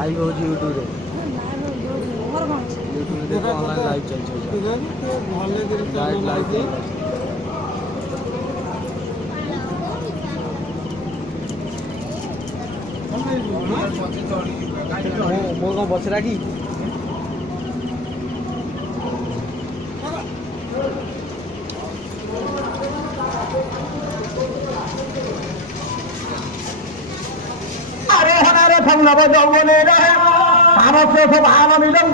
Live हो YouTube रे YouTube देखो ऑनलाइन लाइव चल लाइव लाइव मो कौन बसरा की नव यौवने सामर्थ्य स्वभाव निजम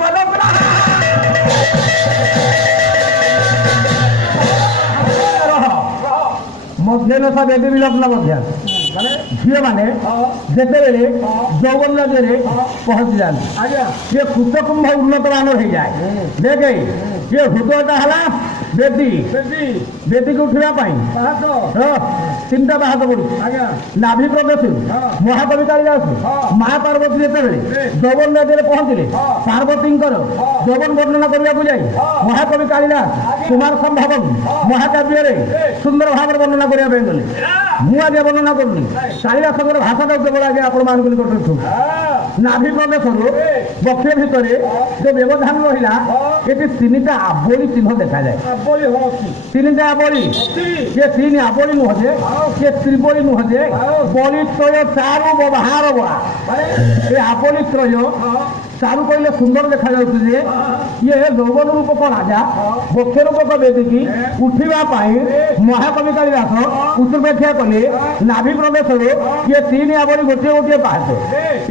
मध्य सब एवं लग्न मध्य झील मैंने जितेबले यौवन राज्य पहुंची जाती सी कृतकुंभ उन्नत मान हो जाए देखे ये हृदयटा है बेदी बेदी को उठापी तीन टा बाहक पड़ी नाभि प्रदेश महाकवि कालिदास माँ पार्वती जितेबले यौवन राज्य पहुंचले पार्वती यौवन वर्णना करने को जाए महाकवि कालिदास कुमार संभव महाकाव्य सुंदर भाव वर्णना करने गले मुझे वर्णना करूनी कालिदास भाषाटा केवल आगे आपण मान नाभि प्रदेश बक्ष भितर जो व्यवधान रहा ये तीन टा आबोली चिन्ह देखा जाए तीन टा आबोली ये तीन आबोली नुहे ये त्रिबोली नुहे बलि त्रय चारु व्यवहार बड़ा ये आबोली त्रय चारु कहले सुंदर देखा जाए ये यौवन रूपक राजा बक्ष रूपक बेदी उठा महाकवि कालिदास उत्तरपेक्षा कले नाभि प्रदेश ये तीन आबोली गोटे गोटे पाहाच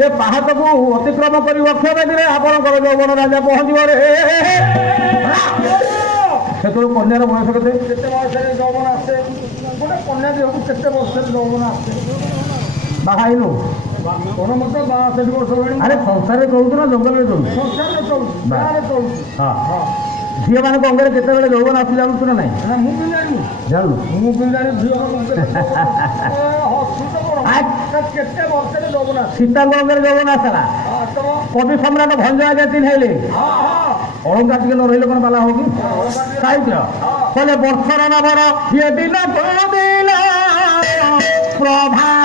ये पाहाच को अतिक्रम कर बक्ष बेदी आपंकर यौवन राजा पहुँच से कन्यार बयस के यौवन आसे गोटे कन्या देह को केते वर्ष यौवन आसे बाहु अरे संसार चलु ना जंगल में चलु हाँ झील मान अंगरे केत यौवन आस जानू ना ना जानू सीतांग अंगरे यौवन आसला कवि सम्राट भंज आगे चिन्हले अलंकार टे न रही कौन बाला होगी साहित्य कहले वर्षर नवर ये दिन प्रभाव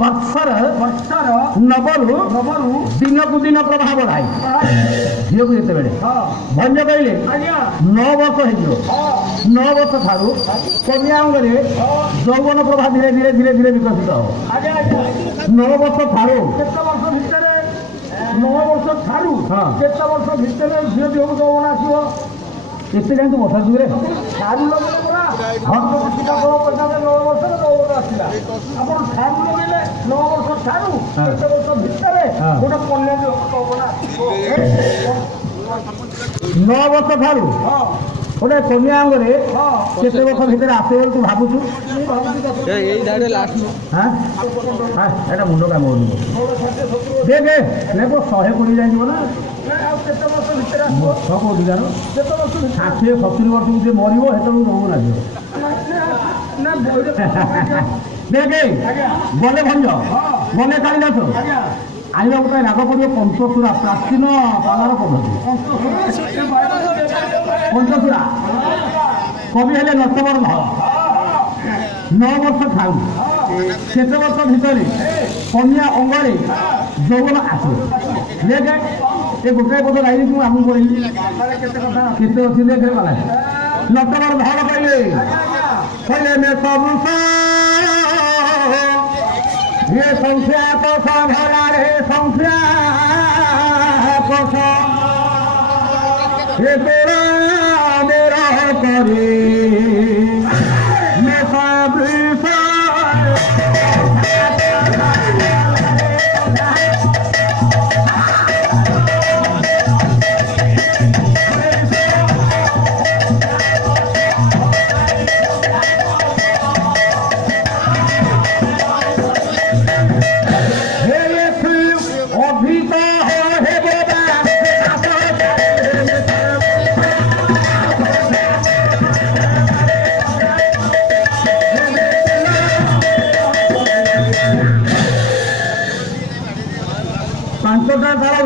वर्षर नवरु दिन को दिन प्रभाव बढ़ाई झील को जिते भंज कहले 9 वर्ष हो 9 वर्ष ठारू कन्या अंगरे यौवन प्रभा धीरे धीरे धीरे धीरे विकसित हो 9 वर्ष ठारू 9 वर्ष ठारू केते वर्ष भितर झील देह यौवन आसो एते जाए तो बसा जुगे सारू लगे पूरा हाँ 9 वर्ष आसला आप सारू लगे 9 वर्ष सारू केते वर्ष भितर गोटे कन्या यौवन 9 वर्ष ठारू गोटे कन्या अंगरे केते वर्ष भितर आसे बोल तू भाबुछु हाँ एटा मुंड काम देख देखो 100 कोड़ी जाए ना 60-70 वर्ष जे मरब से यौवन आस देखे गले भंज गले कालिदास आने गोटे राग पड़े पंचसुरा प्राचीन पालार पद्धति पंचसुरा कवि हेले नटवर्ण 9 वर्ष ठाऊ केते वर्ष भितर कन्या अंगरे यौवन आसे देखे ये गोटे पद लाइन तू आम कहली केते अच्छी देखे गला नटवर धड़ कहले मैं सब ये संख्या तो भला रे संख्या ये तेरा मेरा करे मैं सब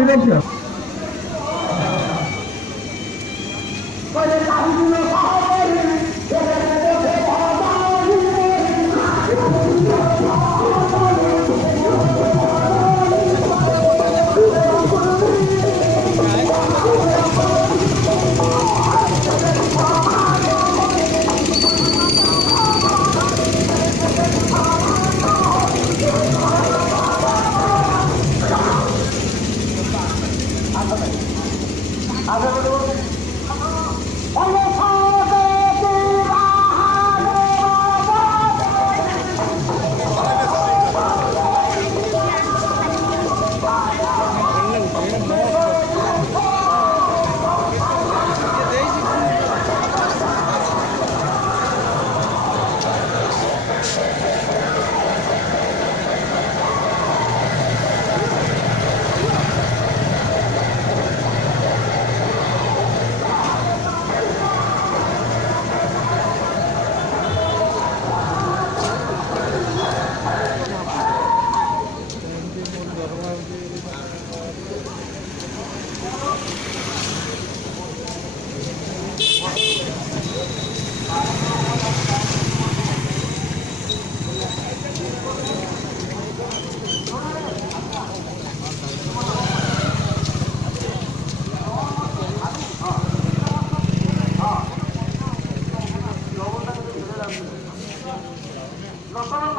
বিভক্তি হবে। Los